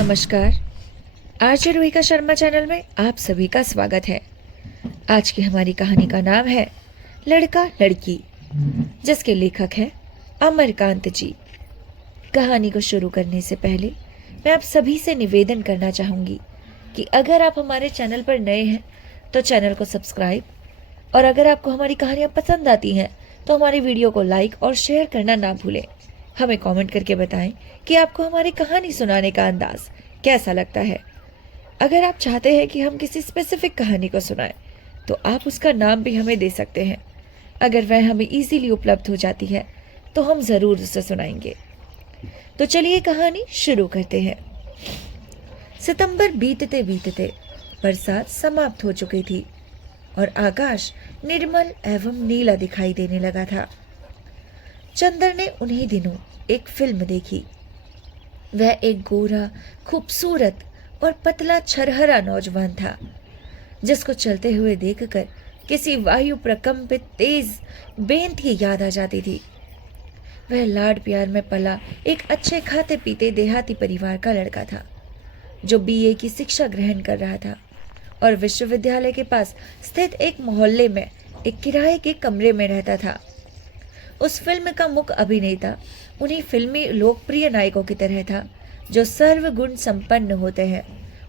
नमस्कार। Archer रोहिका Sharma channel में आप सभी का स्वागत है। आज की हमारी कहानी का नाम है लड़का लड़की, जिसके लेखक हैं अमरकांत जी। कहानी को शुरू करने से पहले मैं आप सभी से निवेदन करना चाहूँगी कि अगर आप हमारे चैनल पर नए हैं तो चैनल को सब्सक्राइब, और अगर आपको हमारी कहानियाँ पसंद आती हैं तो हमारी वीडियो को लाइक और शेयर करना ना भूलें। हमें कमेंट करके बताएं कि आपको हमारी कहानी सुनाने का अंदाज कैसा लगता है। अगर आप चाहते हैं कि हम किसी स्पेसिफिक कहानी को सुनाएं तो आप उसका नाम भी हमें दे सकते हैं। अगर वह हमें इजीली उपलब्ध हो जाती है तो हम ज़रूर उसे सुनाएंगे। तो चलिए कहानी शुरू करते हैं। सितंबर बीतते बीतते बरसात समाप्त हो चुकी थी और आकाश निर्मल एवं नीला दिखाई देने लगा था। चंदर ने उन्हीं दिनों एक फिल्म देखी। वह एक गोरा, खूबसूरत और पतला छरहरा नौजवान था, जिसको चलते हुए देखकर किसी वायु प्रकंपित तेज बेंत की याद आ जाती थी। वह लाड प्यार में पला एक अच्छे खाते पीते देहाती परिवार का लड़का था, जो बीए की शिक्षा ग्रहण कर रहा था और विश्वविद्यालय के पास स्थित एक मोहल्ले में एक किराए के कमरे में रहता था। उस फिल्म का मुख्य अभिनेता उन्हीं फिल्मी लोकप्रिय नायकों की तरह था, जो सर्वगुण संपन्न होते हैं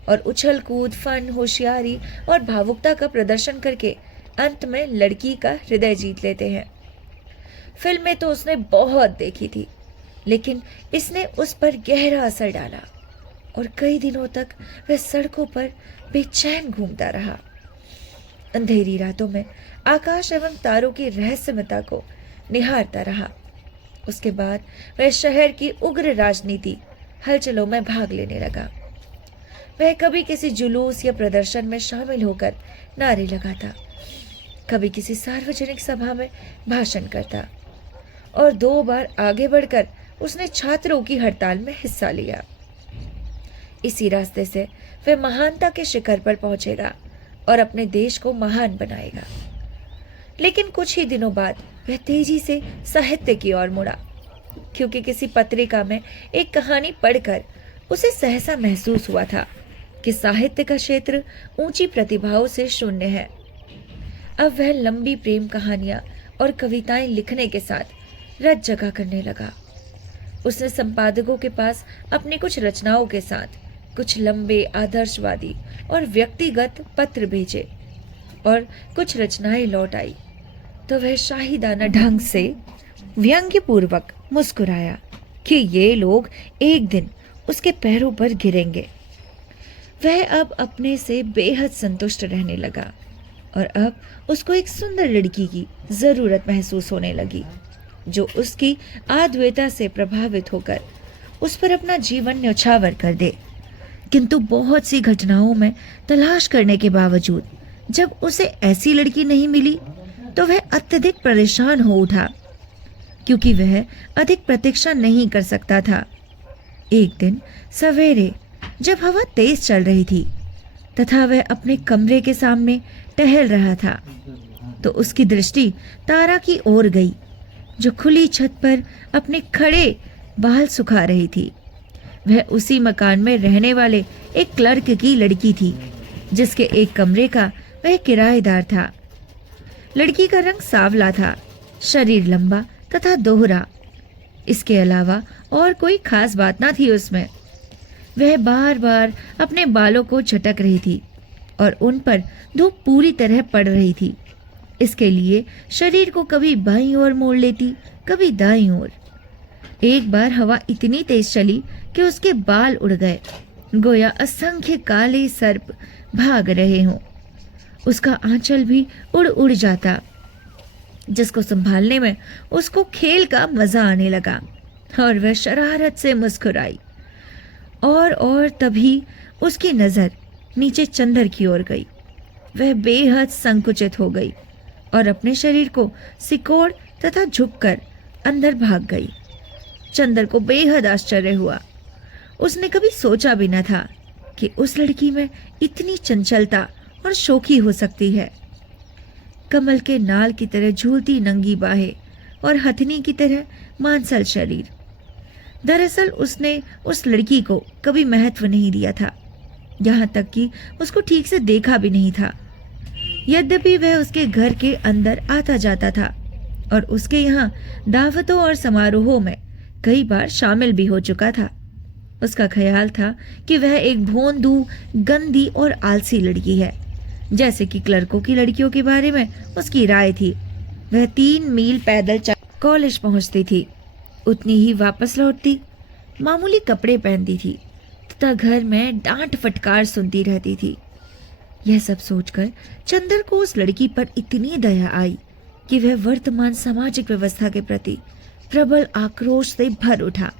और उछल कूद, फन, होशियारी और भावुकता का प्रदर्शन करके अंत में लड़की का हृदय जीत लेते हैं। फिल्में तो उसने बहुत देखी थी, लेकिन इसने उस पर गहरा असर डाला और कई दिनों तक वह सड़कों पर बेचैन घूमता रहा। अंधेरी रातों में आकाश एवं तारों की रहस्यमयता को निहारता रहा। उसके बाद वह शहर की उग्र राजनीति हलचलों में भाग लेने लगा। वह कभी किसी जुलूस या प्रदर्शन में शामिल होकर नारे लगाता, कभी किसी सार्वजनिक सभा में भाषण करता, और 2 बार आगे बढ़कर उसने छात्रों की हड़ताल में हिस्सा लिया। इसी रास्ते से वह महानता के शिखर पर पहुंचेगा और अपने देश को महान बनाएगा। लेकिन कुछ ही दिनों बाद वह तेजी से साहित्य की ओर मुड़ा, क्योंकि किसी पत्रिका में एक कहानी पढ़कर उसे सहसा महसूस हुआ था कि साहित्य का क्षेत्र ऊंची प्रतिभाओं से शून्य है। अब वह लंबी प्रेम कहानियां और कविताएं लिखने के साथ रत जगा करने लगा। उसने संपादकों के पास अपनी कुछ रचनाओं के साथ कुछ लंबे, आदर्शवादी और व्यक्तिगत पत्र भेजे और कुछ रचनाएं लौट आई तो वह शाहिदाना ढंग से व्यंग्यपूर्वक मुस्कुराया कि ये लोग एक दिन उसके पैरों पर गिरेंगे। वह अब अपने से बेहद संतुष्ट रहने लगा और अब उसको एक सुंदर लड़की की जरूरत महसूस होने लगी, जो उसकी अद्वैतता से प्रभावित होकर उस पर अपना जीवन न्यौछावर कर दे। किंतु बहुत सी घटनाओं में तलाश करने के बावजूद जब उसे ऐसी लड़की नहीं मिली तो वह अत्यधिक परेशान हो उठा, क्योंकि वह अधिक प्रतीक्षा नहीं कर सकता था। एक दिन सवेरे जब हवा तेज चल रही थी तथा वह अपने कमरे के सामने टहल रहा था, तो उसकी दृष्टि तारा की ओर गई, जो खुली छत पर अपने खड़े बाल सुखा रही थी। वह उसी मकान में रहने वाले एक क्लर्क की लड़की थी, जिसके एक कमरे का वह किराएदार था। लड़की का रंग सांवला था, शरीर लंबा तथा दोहरा। इसके अलावा और कोई खास बात ना थी उसमें। वह बार बार अपने बालों को झटक रही थी और उन पर धूप पूरी तरह पड़ रही थी। इसके लिए शरीर को कभी बाईं ओर मोड़ लेती, कभी दाईं ओर। एक बार हवा इतनी तेज चली कि उसके बाल उड़ गए, गोया असंख्य काले सर्प भाग रहे हों। उसका आंचल भी उड़ उड़ जाता, जिसको संभालने में उसको खेल का मजा आने लगा और वह शरारत से मुस्कुराई। और तभी उसकी नजर नीचे चंदर की ओर गई। वह बेहद संकुचित हो गई और अपने शरीर को सिकोड़ तथा झुककर अंदर भाग गई। चंदर को बेहद आश्चर्य हुआ। उसने कभी सोचा भी न था कि उस लड़की में इतनी चंचलता और शोखी हो सकती है। कमल के नाल की तरह झूलती नंगी बाहें और हथनी की तरह मांसल शरीर, दरअसल उसने उस लड़की को कभी महत्व नहीं दिया था, यहाँ तक कि उसको ठीक से देखा भी नहीं था। यद्यपि वह उसके घर के अंदर आता जाता था और उसके यहाँ दावतों और समारोहों में कई बार शामिल भी हो चुका था। उसका ख्याल था कि वह एक भोंदू, गंदी और आलसी लड़की है, जैसे कि क्लर्कों की लड़कियों के बारे में उसकी राय थी। वह 3 मील पैदल कॉलेज पहुंचती थी, उतनी ही वापस लौटती, मामूली कपड़े पहनती थी तथा घर में डांट फटकार सुनती रहती थी। यह सब सोचकर चंदर को उस लड़की पर इतनी दया आई कि वह वर्तमान सामाजिक व्यवस्था के प्रति प्रबल आक्रोश से भर उठा।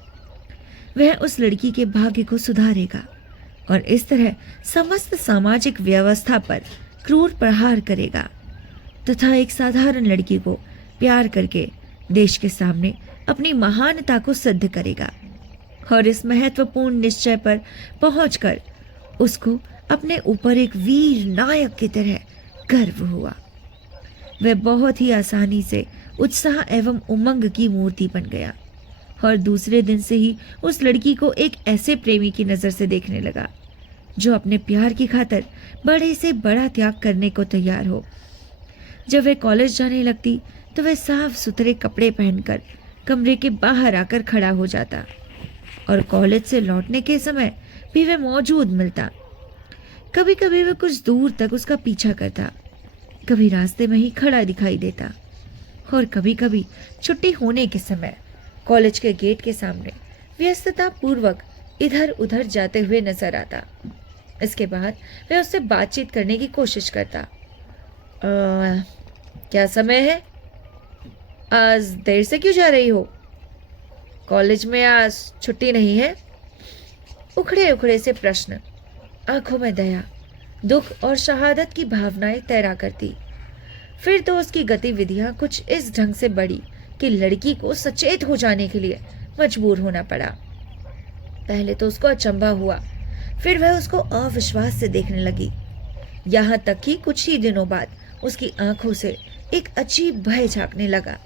वह उस लड़की के भाग्य को सुधारेगा और इस तरह समस्त सामाजिक व्यवस्था पर क्रूर प्रहार करेगा तथा एक साधारण लड़की को प्यार करके देश के सामने अपनी महानता को सिद्ध करेगा। और इस महत्वपूर्ण निश्चय पर पहुंचकर उसको अपने ऊपर एक वीर नायक की तरह गर्व हुआ। वह बहुत ही आसानी से उत्साह एवं उमंग की मूर्ति बन गया और दूसरे दिन से ही उस लड़की को एक ऐसे प्रेमी की नजर से देखने लगा जो अपने प्यार की खातिर बड़े से बड़ा त्याग करने को तैयार हो। जब वह कॉलेज जाने लगती तो वह साफ सुथरे कपड़े पहनकर कमरे के बाहर आकर खड़ा हो जाता और कॉलेज से लौटने के समय भी वह मौजूद मिलता। कभी कभी वह कुछ दूर तक उसका पीछा करता, कभी रास्ते में ही खड़ा दिखाई देता और कभी कभी छुट्टी होने के समय कॉलेज के गेट के सामने व्यस्तता पूर्वक इधर उधर जाते हुए नजर आता। इसके बाद वह उससे बातचीत करने की कोशिश करता। क्या समय है? आज देर से क्यों जा रही हो? कॉलेज में आज छुट्टी नहीं है? उखड़े उखड़े से प्रश्न, आंखों में दया, दुख और शहादत की भावनाएं तैरा करती। फिर तो उसकी गतिविधियां कुछ इस ढंग से बढ़ी कि लड़की को सचेत हो जाने के लिए मजबूर होना पड़ा। पहले तो उसको अचंभा हुआ, फिर वह उसको अविश्वास से देखने लगी, यहाँ तक कि कुछ ही दिनों बाद उसकी आंखों से एक अजीब भय झांकने लगा।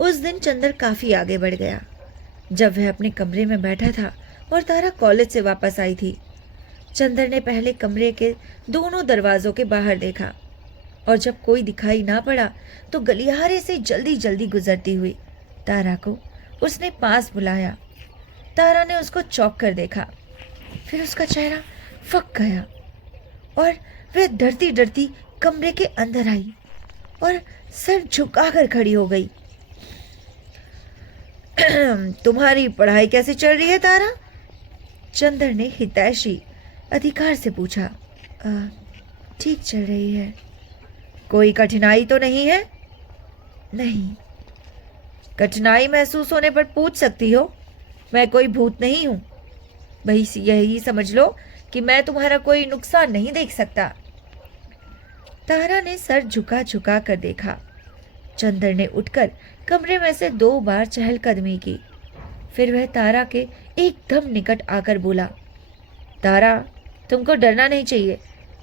उस दिन चंदर काफी आगे बढ़ गया। जब वह अपने कमरे में बैठा था और तारा कॉलेज से वापस आई थी, चंदर ने पहले कमरे के दोनों दरवाजों के बाहर देखा और जब कोई दिखाई ना पड़ा तो गलियारे से जल्दी जल्दी गुजरती हुई तारा को उसने पास बुलाया। तारा ने उसको चौंक कर देखा, फिर उसका चेहरा फक गया और वह डरती डरती कमरे के अंदर आई और सर झुकाकर खड़ी हो गई। तुम्हारी पढ़ाई कैसी चल रही है तारा? चंदर ने हितैषी अधिकार से पूछा। ठीक चल रही है। कोई कठिनाई तो नहीं है? नहीं। कठिनाई महसूस होने पर पूछ सकती हो, मैं कोई भूत नहीं हूं। भाई यही समझ लो कि मैं तुम्हारा कोई नुकसान नहीं देख सकता। तारा ने सर झुका झुका कर देखा। चंदर ने उठकर कमरे में से 2 बार चहलकदमी की। फिर वह तारा के एकदम निकट आकर बोला, तारा, तुमको डरना नहीं चाहिए,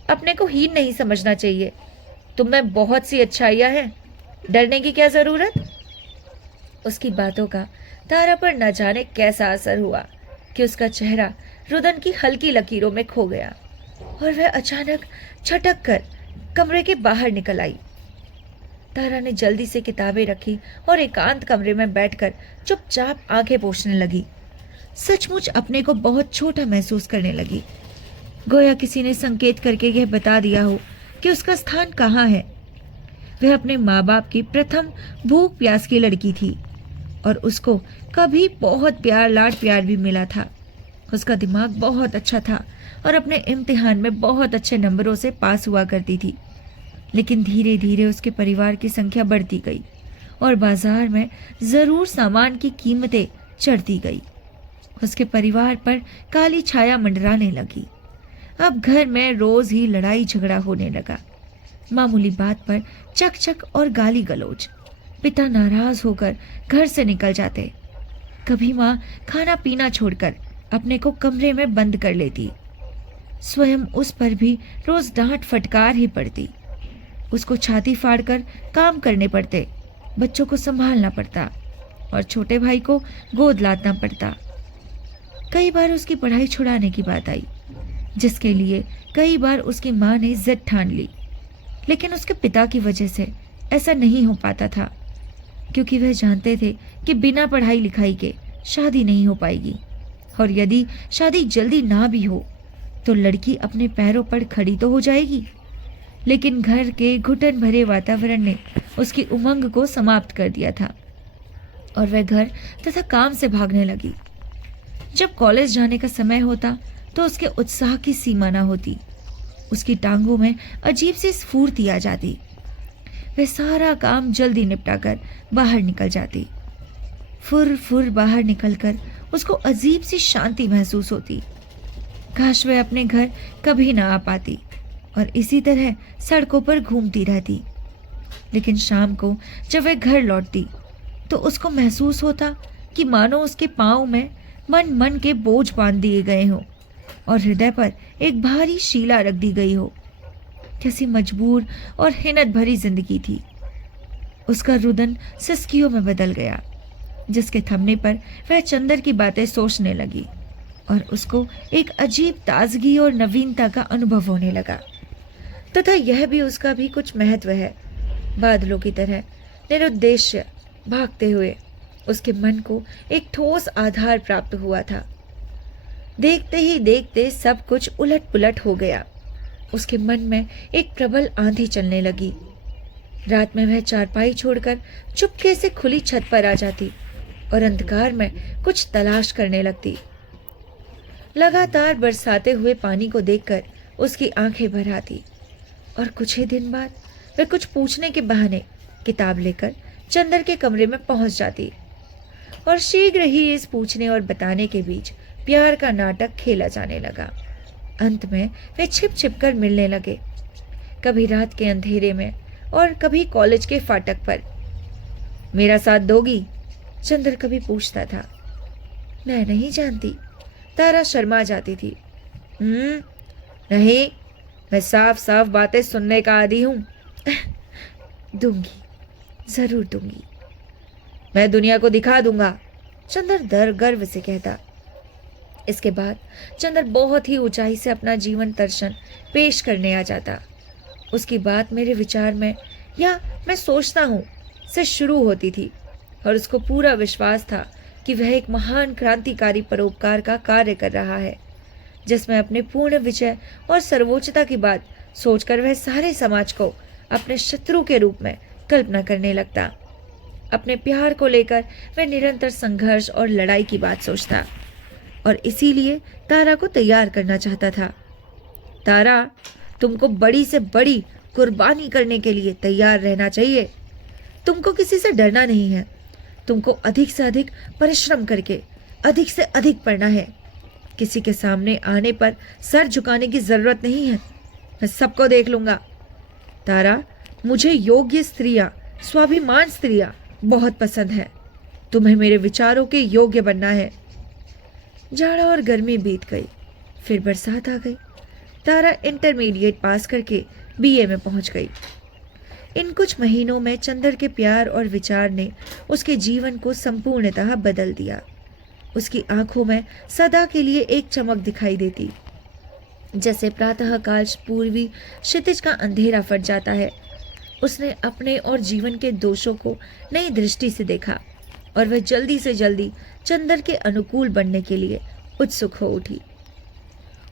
अपने को हीन नहीं समझना चाहिए। तुम में बहुत सी अच्छाइयां हैं, डरने की क्या जरूरत? उसकी बातों का तारा पर न जाने कैसा असर हुआ कि उसका चेहरा रुदन की हल्की लकीरों में खो गया और वह अचानक छटक कर कमरे के बाहर निकल आई। तारा ने जल्दी से किताबें रखी और एकांत कमरे में बैठकर चुपचाप आंखें पोंछने लगी। सचमुच अपने को बहुत छोटा महसूस करने लगी, गोया किसी ने संकेत करके यह बता दिया हो कि उसका स्थान कहाँ है। वह अपने माँ बाप की प्रथम भूख प्यास की लड़की थी और उसको कभी बहुत प्यार लाड प्यार भी मिला था। उसका दिमाग बहुत अच्छा था और अपने इम्तिहान में बहुत अच्छे नंबरों से पास हुआ करती थी। लेकिन धीरे धीरे उसके परिवार की संख्या बढ़ती गई और बाजार में जरूर सामान की कीमतें चढ़ती गई। उसके परिवार पर काली छाया मंडराने लगी। अब घर में रोज ही लड़ाई झगड़ा होने लगा। मामूली बात पर चकचक और गाली गलौज। पिता नाराज होकर घर से निकल जाते। कभी माँ खाना पीना छोड़कर अपने को कमरे में बंद कर लेती। स्वयं उस पर भी रोज डांट फटकार ही पड़ती। उसको छाती फाड़कर काम करने पड़ते, बच्चों को संभालना पड़ता और छोटे भाई को गोद लादना पड़ता। कई बार उसकी पढ़ाई छुड़ाने की बात आई, जिसके लिए कई बार उसकी माँ ने जिद ठान ली, लेकिन उसके पिता की वजह से ऐसा नहीं हो पाता था, क्योंकि वह जानते थे कि बिना पढ़ाई लिखाई के शादी नहीं हो पाएगी, और यदि शादी जल्दी ना भी हो तो लड़की अपने पैरों पर खड़ी तो हो जाएगी। लेकिन घर के घुटन भरे वातावरण ने उसकी उमंग को समाप्त कर दिया था और वह घर तथा काम से भागने लगी। जब कॉलेज जाने का समय होता तो उसके उत्साह की सीमा न होती। उसकी टांगों में अजीब सी स्फूर्ति आ जाती। वह सारा काम जल्दी निपटाकर बाहर निकल जाती। फुर फुर बाहर निकलकर उसको अजीब सी शांति महसूस होती। काश वह अपने घर कभी ना आ पाती और इसी तरह सड़कों पर घूमती रहती। लेकिन शाम को जब वह घर लौटती तो उसको महसूस होता कि मानो उसके पाँव में मन मन के बोझ बांध दिए गए हों और हृदय पर एक भारी शीला रख दी गई हो। कैसी मजबूर और हिन्नत भरी जिंदगी थी। उसका रुदन सिसकियों में बदल गया, जिसके थमने पर वह चंदर की बातें सोचने लगी और उसको एक अजीब ताजगी और नवीनता का अनुभव होने लगा। तथा यह भी उसका भी कुछ महत्व है। बादलों की तरह निरुद्देश्य भागते हुए उसके मन को एक ठोस आधार प्राप्त हुआ था। देखते ही देखते सब कुछ उलट पुलट हो गया। उसके मन में एक प्रबल आंधी चलने लगी। रात में वह चारपाई छोड़कर चुपके से खुली छत पर आ जाती और अंधकार में कुछ तलाश करने लगती। लगातार बरसाते हुए पानी को देखकर उसकी आंखें भर आती और कुछ ही दिन बाद वह कुछ पूछने के बहाने किताब लेकर चंदर के कमरे में पहुंच जाती और शीघ्र ही इस पूछने और बताने के बीच प्यार का नाटक खेला जाने लगा। अंत में वे छिप छिप कर मिलने लगे, कभी रात के अंधेरे में और कभी कॉलेज के फाटक पर। मेरा साथ दोगी? चंदर कभी पूछता था। मैं नहीं जानती, तारा शर्मा जाती थी। नहीं, मैं साफ साफ बातें सुनने का आदी हूं। दूंगी, जरूर दूंगी। मैं दुनिया को दिखा दूंगा, चंदर गर्व से कहता। इसके बाद चंदर बहुत ही ऊंचाई से अपना जीवन दर्शन पेश करने आ जाता। उसकी बात मेरे विचार में या मैं सोचता हूं से शुरू होती थी और उसको पूरा विश्वास था कि वह एक महान क्रांतिकारी परोपकार का कार्य कर रहा है, जिसमें अपने पूर्ण विजय और सर्वोच्चता की बात सोचकर वह सारे समाज को अपने शत्रु के रूप में कल्पना करने लगता। अपने प्यार को लेकर वह निरंतर संघर्ष और लड़ाई की बात सोचता और इसीलिए तारा को तैयार करना चाहता था। तारा, तुमको बड़ी से बड़ी कुर्बानी करने के लिए तैयार रहना चाहिए। तुमको किसी से डरना नहीं है। तुमको अधिक से अधिक परिश्रम करके अधिक से अधिक पढ़ना है। किसी के सामने आने पर सर झुकाने की जरूरत नहीं है। मैं सबको देख लूंगा। तारा, मुझे योग्य स्त्रियां, स्वाभिमान स्त्रियां बहुत पसंद है। तुम्हें मेरे विचारों के योग्य बनना है। जाड़ा और गर्मी बीत गई, फिर बरसात आ गई। तारा इंटरमीडिएट पास करके बीए में पहुंच गई। इन कुछ महीनों में चंदर के प्यार और विचार ने उसके जीवन को संपूर्णतः बदल दिया। उसकी आंखों में सदा के लिए एक चमक दिखाई देती। जैसे प्रातःकाल पूर्वी क्षितिज का अंधेरा फट जाता है, उसने अपने और जीवन के दोषों को नई दृष्टि से देखा और वह जल्दी से जल्दी चंदर के अनुकूल बनने के लिए उत्सुक हो उठी।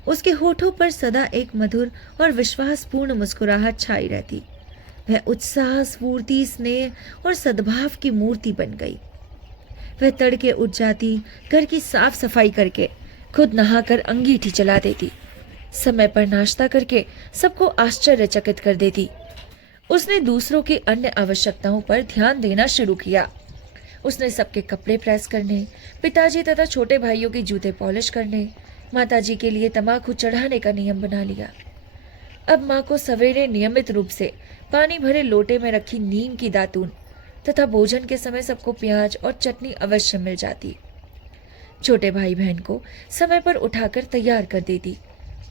उसके होठों पर सदा एक मधुर और विश्वासपूर्ण मुस्कुराहट छाई रहती। वह उत्साह, स्फूर्ति, स्नेह और सद्भाव की मूर्ति बन गई। वह तड़के उठ जाती, घर की साफ सफाई करके खुद नहाकर अंगीठी चला देती, समय पर नाश्ता करके सबको आश्चर्यचकित कर देती। उसने दूसरों की अन्य आवश्यकताओं पर ध्यान देना शुरू किया। उसने सबके कपड़े प्रेस करने, पिताजी तथा छोटे भाइयों के जूते पॉलिश करने, माताजी के लिए तंबाकू चढ़ाने का नियम बना लिया। अब माँ को सवेरे नियमित रूप से पानी भरे लोटे में रखी नीम की दातून तथा भोजन के समय सबको प्याज और चटनी अवश्य मिल जाती। छोटे भाई बहन को समय पर उठाकर तैयार कर देती,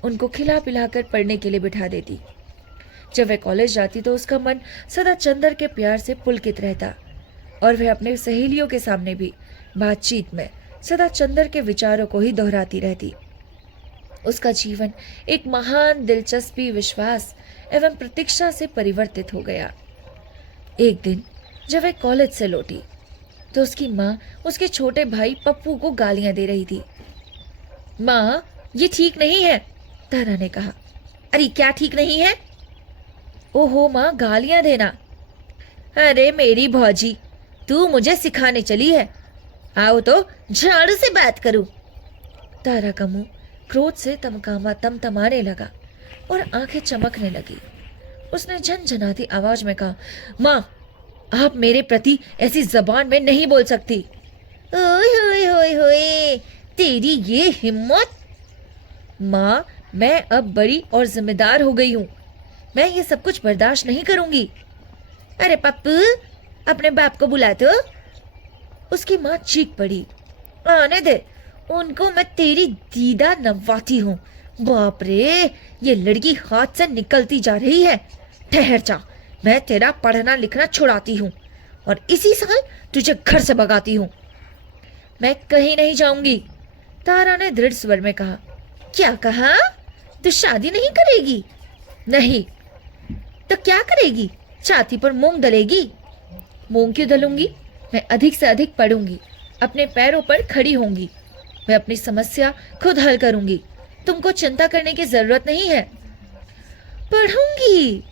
उनको खिला पिलाकर पढ़ने के लिए बिठा देती। जब वह कॉलेज जाती तो उसका मन सदा चंदर के प्यार से पुलकित रहता। और वह अपने सहेलियों के सामने भी बातचीत में सदा चंदर के विचारों को ही दोहराती रहती। उसका जीवन एक महान दिलचस्पी, विश्वास एवं प्रतीक्षा से परिवर्तित हो गया। एक दिन जब वह कॉलेज से लौटी तो उसकी माँ उसके छोटे भाई पप्पू को गालियां दे रही थी। माँ, ये ठीक नहीं है, तारा ने कहा। अरे क्या ठीक नहीं है? ओहो माँ, गालियां देना। अरे मेरी भौजी, तू मुझे सिखाने चली है? आओ तो झाड़ू से बात करूं। तारा का मुंह क्रोध से तमतमाने लगा और आंखें चमकने लगी। उसने झनझनाती आवाज में कहा, माँ, आप मेरे प्रति ऐसी जबान में नहीं बोल सकती। ओए होए होए होए, तेरी ये हिम्मत! माँ, मैं अब बड़ी और जिम्मेदार हो गई हूँ। मैं ये सब कुछ बर्दाश्त नहीं करूंगी। अरे पप्पू, अपने बाप को बुला तो। उसकी माँ चीख पड़ी। आने दे, उनको मैं तेरी दीदा नवाती हूँ। बाप रे, ये लड़की हाथ से निकलती जा रही है। ठहर जा, मैं तेरा पढ़ना लिखना छुड़ाती हूँ और इसी साल तुझे घर से भगाती हूँ। मैं कहीं नहीं जाऊंगी, तारा ने दृढ़ स्वर में कहा। क्या कहा? तू शादी नहीं करेगी? नहीं। तो क्या करेगी? छाती पर मूंग दलेगी? मूंग क्यों दलूंगी? मैं अधिक से अधिक पढ़ूंगी, अपने पैरों पर खड़ी होंगी। मैं अपनी समस्या खुद हल करूंगी, तुमको चिंता करने की जरूरत नहीं है। पढ़ूंगी,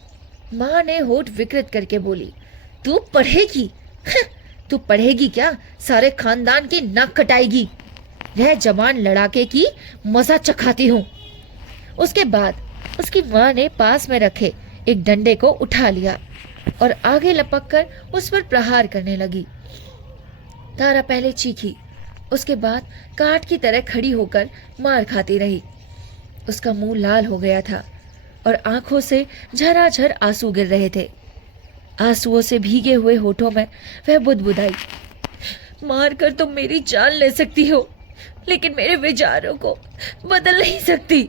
माँ ने होठ विकृत करके बोली। तू पढ़ेगी? तू पढ़ेगी क्या? सारे खानदान की नाक कटाएगी। रह जवान लड़ाके की मजा चखाती हूँ। उसके बाद उसकी माँ ने पास में रखे एक डंडे को उठा लिया और आगे लपक कर उस पर प्रहार करने लगी। तारा पहले चीखी, उसके बाद काठ की तरह खड़ी होकर मार खाती रही। उसका मुंह लाल हो गया था और आंखों से झराझर आंसू गिर रहे थे। आंसुओं से भीगे हुए होठों में वह बुदबुदाई, मार कर तुम मेरी जान ले सकती हो, लेकिन मेरे विचारों को बदल नहीं सकती।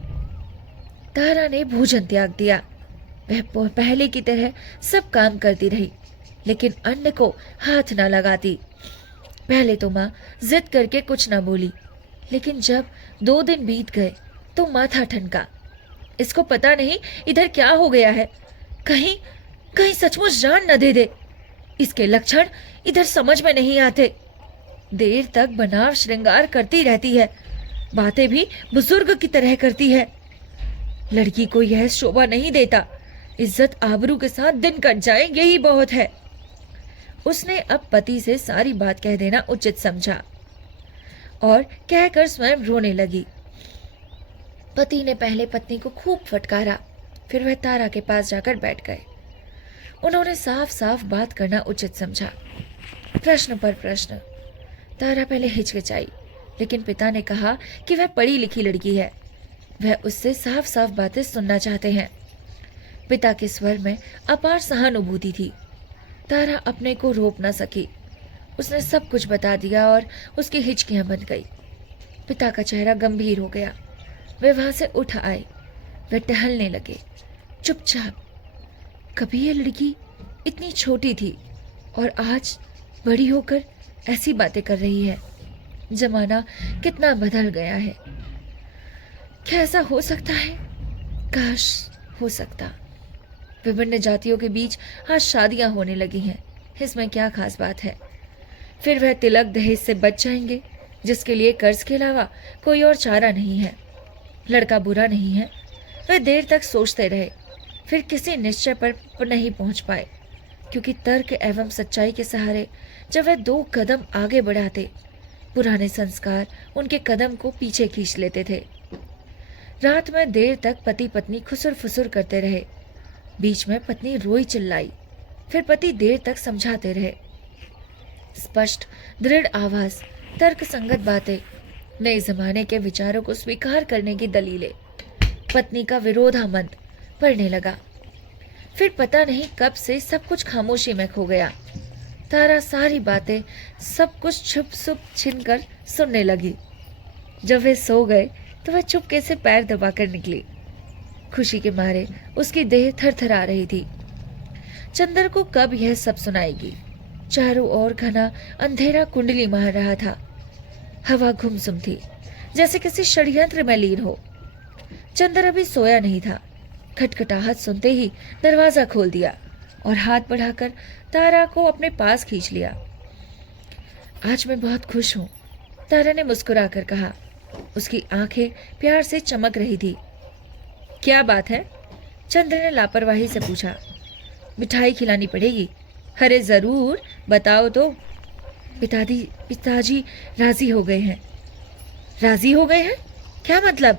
तारा ने भोजन त्याग दिया। वह पहले की तरह सब काम करती रही, लेकिन अन्न को हाथ ना लगाती। पहले तो माँ जिद करके कुछ ना बोली, लेकिन जब 2 दिन बीत गए तो माथा ठनका। इसको पता नहीं इधर क्या हो गया है, कहीं कहीं सचमुच जान न दे दे। इसके लक्षण इधर समझ में नहीं आते। देर तक बनाव श्रृंगार करती रहती है, बातें भी बुजुर्ग की तरह करती है। लड़की को यह शोभा नहीं देता। इज्जत आबरू के साथ दिन कट जाए, यही बहुत है। उसने अब पति से सारी बात कह देना उचित समझा और कहकर स्वयं रोने लगी। पति ने पहले पत्नी को खूब फटकारा, फिर वह तारा के पास जाकर बैठ गए। उन्होंने साफ साफ बात करना उचित समझा, प्रश्न पर प्रश्न। तारा पहले हिचकिचाई, लेकिन पिता ने कहा कि वह पढ़ी लिखी लड़की है, वह उससे साफ साफ बातें सुनना चाहते हैं। पिता के स्वर में अपार सहानुभूति थी। तारा अपने को रोक न सकी। उसने सब कुछ बता दिया और उसकी हिचकियां बन गई। पिता का चेहरा गंभीर हो गया। वे वहां से उठ आए। वे टहलने लगे चुपचाप। कभी ये लड़की इतनी छोटी थी और आज बड़ी होकर ऐसी बातें कर रही है। जमाना कितना बदल गया है। क्या ऐसा हो सकता है? काश हो सकता। विभिन्न जातियों के बीच आज शादियां होने लगी हैं, इसमें क्या खास बात है? फिर वह तिलक दहेज से बच जाएंगे, जिसके लिए कर्ज के अलावा कोई और चारा नहीं है। लड़का बुरा नहीं है। वह देर तक सोचते रहे, फिर किसी निश्चय पर नहीं पहुंच पाए, क्योंकि तर्क एवं सच्चाई के सहारे जब वह 2 कदम आगे बढ़ाते, पुराने संस्कार उनके कदम को पीछे खींच लेते थे। रात में देर तक पति पत्नी खुसुर फुसुर करते रहे। बीच में पत्नी रोई चिल्लाई, फिर पति देर तक समझाते रहे। स्पष्ट दृढ़ आवाज, तर्क संगत बातें, नए जमाने के विचारों को स्वीकार करने की दलीलें। पत्नी का विरोधामंत पड़ने लगा। फिर पता नहीं कब से सब कुछ खामोशी में खो गया। तारा सारी बातें सब कुछ छुप छुप छिन कर सुनने लगी। जब वे सो गए तो वह चुपके से पैर दबाकर निकली। खुशी के मारे उसकी देह थरथरा रही थी। चंदर को कब यह सब सुनाएगी? चारों ओर घना अंधेरा कुंडली मार रहा था। हवा गुमसुम थी, जैसे किसी षड्यंत्र में लीन हो। चंदर अभी सोया नहीं था। खटखटाहट सुनते ही दरवाजा खोल दिया और हाथ बढ़ाकर तारा को अपने पास खींच लिया। आज मैं बहुत खुश हूं, तारा ने मुस्कुराकर कहा। उसकी आंखें प्यार से चमक रही थी। क्या बात है? चंद्र ने लापरवाही से पूछा। मिठाई खिलानी पड़ेगी। अरे जरूर, बताओ तो। पिताजी राजी हो गए हैं। राजी हो गए हैं? क्या मतलब?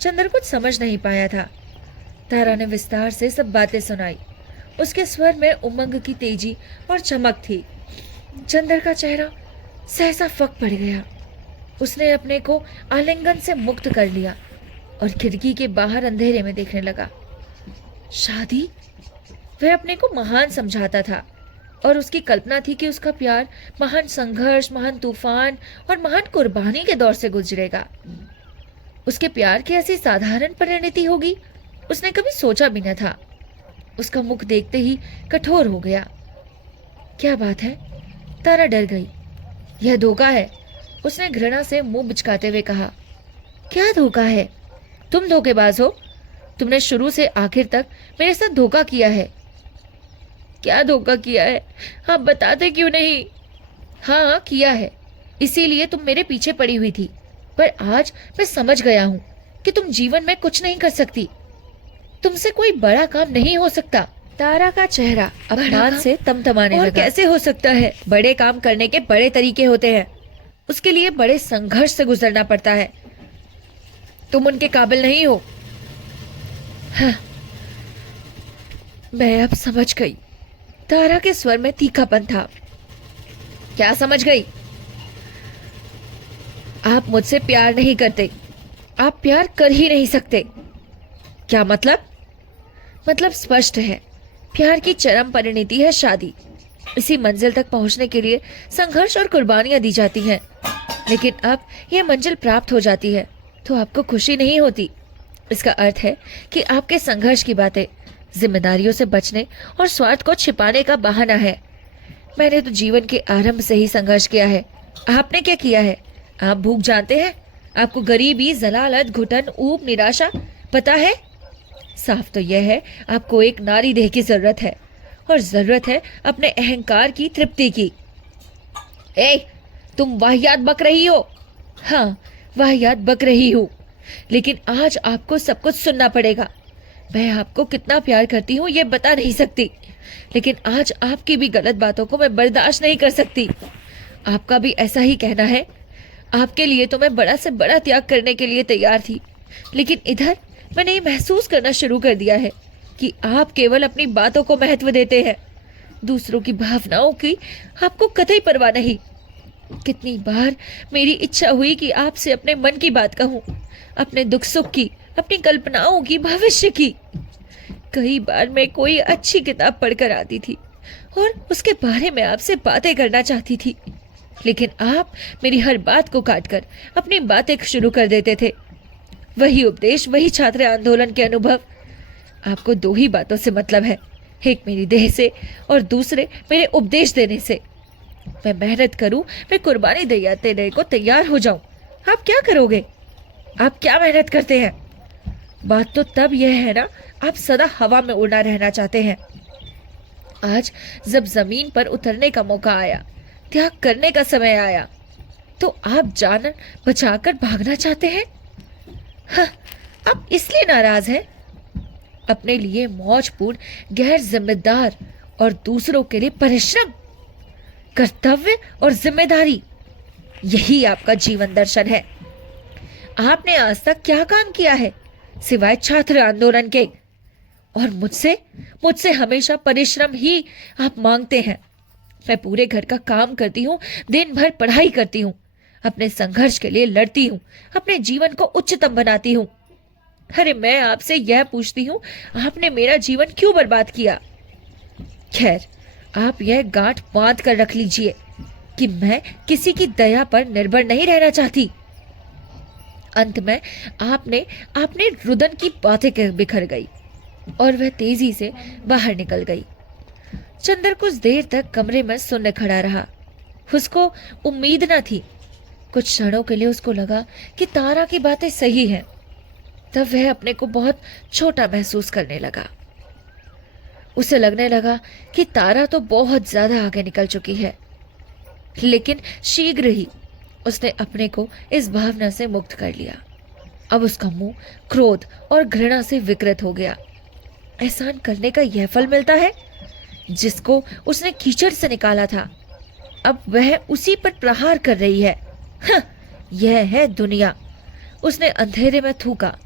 चंद्र कुछ समझ नहीं पाया था। तारा ने विस्तार से सब बातें सुनाई। उसके स्वर में उमंग की तेजी और चमक थी। चंद्र का चेहरा सहसा फक पड़ गया। उसने अपने को आलिंगन से मुक्त कर लिया और खिड़की के बाहर अंधेरे में देखने लगा। शादी? वह अपने को महान समझाता था और उसकी कल्पना थी कि उसका प्यार महान संघर्ष, महान तूफान और महान कुर्बानी के दौर से गुजरेगा। उसके प्यार की ऐसी साधारण परिणति होगी, उसने कभी सोचा भी न था। उसका मुख देखते ही कठोर हो गया। क्या बात है? तारा डर गई। यह धोखा है, उसने घृणा से मुंह बिचकाते हुए कहा। क्या धोखा है? तुम धोखेबाज हो। तुमने शुरू से आखिर तक मेरे साथ धोखा किया है। क्या धोखा किया है? आप बताते क्यों नहीं? हाँ किया है, इसीलिए तुम मेरे पीछे पड़ी हुई थी। पर आज मैं समझ गया हूं कि तुम जीवन में कुछ नहीं कर सकती। तुमसे कोई बड़ा काम नहीं हो सकता। तारा का चेहरा अपमान से तमतमाने लगा। कैसे हो सकता है? बड़े काम करने के बड़े तरीके होते हैं, उसके लिए बड़े संघर्ष से गुजरना पड़ता है। तुम उनके काबिल नहीं हो। हाँ, मैं अब समझ गई। तारा के स्वर में तीखापन था। क्या समझ गई? आप मुझसे प्यार नहीं करते, आप प्यार कर ही नहीं सकते। क्या मतलब? मतलब स्पष्ट है, प्यार की चरम परिणति है शादी। इसी मंजिल तक पहुंचने के लिए संघर्ष और कुर्बानियां दी जाती हैं, लेकिन अब यह मंजिल प्राप्त हो जाती है तो आपको खुशी नहीं होती। इसका अर्थ है कि आपके संघर्ष की बातें जिम्मेदारियों से बचने और स्वार्थ को छिपाने का बहाना है। मैंने तो जीवन के आरंभ से ही संघर्ष किया है। आपने क्या किया है? आप भूख जानते हैं? आपको गरीबी, जलालत, घुटन, ऊब, निराशा पता है? साफ तो यह है, आपको एक नारी देह की जरूरत है और जरूरत है अपने अहंकार की तृप्ति की। तुम वाहियात बक रही हो। हाँ, वाहियात बक रही हूँ, लेकिन आज आपको सब कुछ सुनना पड़ेगा। मैं आपको कितना प्यार करती हूँ ये बता नहीं सकती, लेकिन आज आपकी भी गलत बातों को मैं बर्दाश्त नहीं कर सकती। आपका भी ऐसा ही कहना है। आपके लिए तो मैं बड़ा से बड़ा त्याग करने के लिए तैयार थी, लेकिन इधर मैंने ये महसूस करना शुरू कर दिया है कि आप केवल अपनी बातों को महत्व देते हैं, दूसरों की भावनाओं की आपको कतई परवाह नहीं। कितनी बार मेरी इच्छा हुई कि आपसे अपने मन की बात कहूँ, अपने दुख सुख की, अपनी कल्पनाओं की, भविष्य की। कई बार मैं कोई अच्छी किताब पढ़कर आती थी और उसके बारे में आपसे बातें करना चाहती थी, लेकिन आप मेरी हर बात को काटकर अपनी बातें शुरू कर देते थे। वही उपदेश, वही छात्र आंदोलन के अनुभव। आपको दो ही बातों से मतलब है, एक मेरी देह से और दूसरे मेरे उपदेश देने से। मैं मेहनत करूं, मैं कुर्बानी देने को तैयार हो जाऊं, आप क्या करोगे? आप क्या मेहनत करते हैं? बात तो तब यह है ना, आप सदा हवा में उड़ना रहना चाहते हैं। आज जब जमीन पर उतरने का मौका आया, त्याग करने का समय आया, तो आप जान बचाकर भागना चाहते हैं। हाँ, आप इसलिए नाराज हैं। अपने लिए मौजपूर्ण, गैर जिम्मेदार और दूसरों के लिए परिश्रम, कर्तव्य और जिम्मेदारी, यही आपका जीवन दर्शन है। आपने आज तक क्या काम किया है सिवाय छात्र आंदोलन के? और मुझसे हमेशा परिश्रम ही आप मांगते हैं। मैं पूरे घर का काम करती हूँ, दिन भर पढ़ाई करती हूँ, अपने संघर्ष के लिए लड़ती हूँ, अपने जीवन को उच्चतम बनाती हूँ। अरे मैं आपसे यह पूछती हूँ, आपने मेरा जीवन क्यों बर्बाद किया? खैर, आप यह गांठ बांध कर रख लीजिए कि मैं किसी की दया पर निर्भर नहीं रहना चाहती। अंत में आपने रुदन की बातें बिखर गई और वह तेजी से बाहर निकल गई। चंदर कुछ देर तक कमरे में सुन्न खड़ा रहा। उसको उम्मीद न थी। कुछ क्षणों के लिए उसको लगा कि तारा की बातें सही हैं। तब वह अपने को बहुत छोटा महसूस करने लगा। उसे लगने लगा कि तारा तो बहुत ज्यादा आगे निकल चुकी है, लेकिन शीघ्र ही उसने अपने को इस भावना से मुक्त कर लिया। अब उसका मुंह क्रोध और घृणा से विकृत हो गया। एहसान करने का यह फल मिलता है जिसको उसने कीचड़ से निकाला था। अब वह उसी पर प्रहार कर रही है। यह है दुनिया। उसने अंधेरे में थूका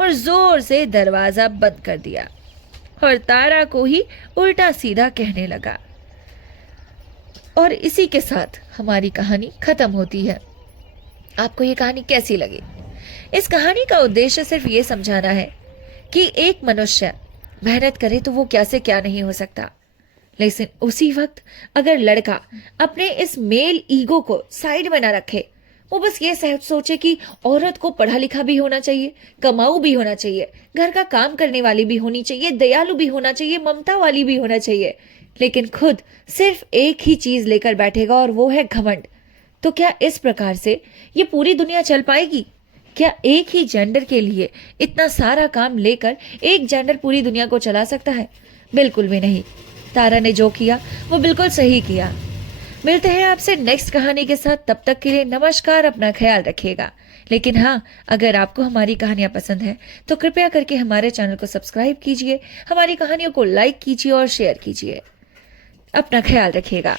और जोर से दरवाजा बंद कर दिया और तारा को ही उल्टा सीधा कहने लगा। और इसी के साथ हमारी कहानी खत्म होती है। आपको ये कहानी कैसी लगी? इस कहानी का उद्देश्य सिर्फ ये समझाना है कि एक मनुष्य मेहनत करे तो वो क्या से क्या नहीं हो सकता, लेकिन उसी वक्त अगर लड़का अपने इस मेल ईगो को साइड में ना रखे, वो बस ये सोचे कि औरत को पढ़ा लिखा भी होना चाहिए, कमाऊ भी होना चाहिए, घर का काम करने वाली भी होनी चाहिए, दयालु भी होना चाहिए, ममता वाली भी होना चाहिए, लेकिन खुद सिर्फ एक ही चीज लेकर बैठेगा और वो है घमंड, तो क्या इस प्रकार से ये पूरी दुनिया चल पाएगी? क्या एक ही जेंडर के लिए इतना सारा काम लेकर एक जेंडर पूरी दुनिया को चला सकता है? बिल्कुल भी नहीं। तारा ने जो किया वो बिल्कुल सही किया। मिलते हैं आपसे नेक्स्ट कहानी के साथ। तब तक के लिए नमस्कार, अपना ख्याल रखिएगा। लेकिन हाँ, अगर आपको हमारी कहानियां पसंद है तो कृपया करके हमारे चैनल को सब्सक्राइब कीजिए, हमारी कहानियों को लाइक कीजिए और शेयर कीजिए। अपना ख्याल रखिएगा।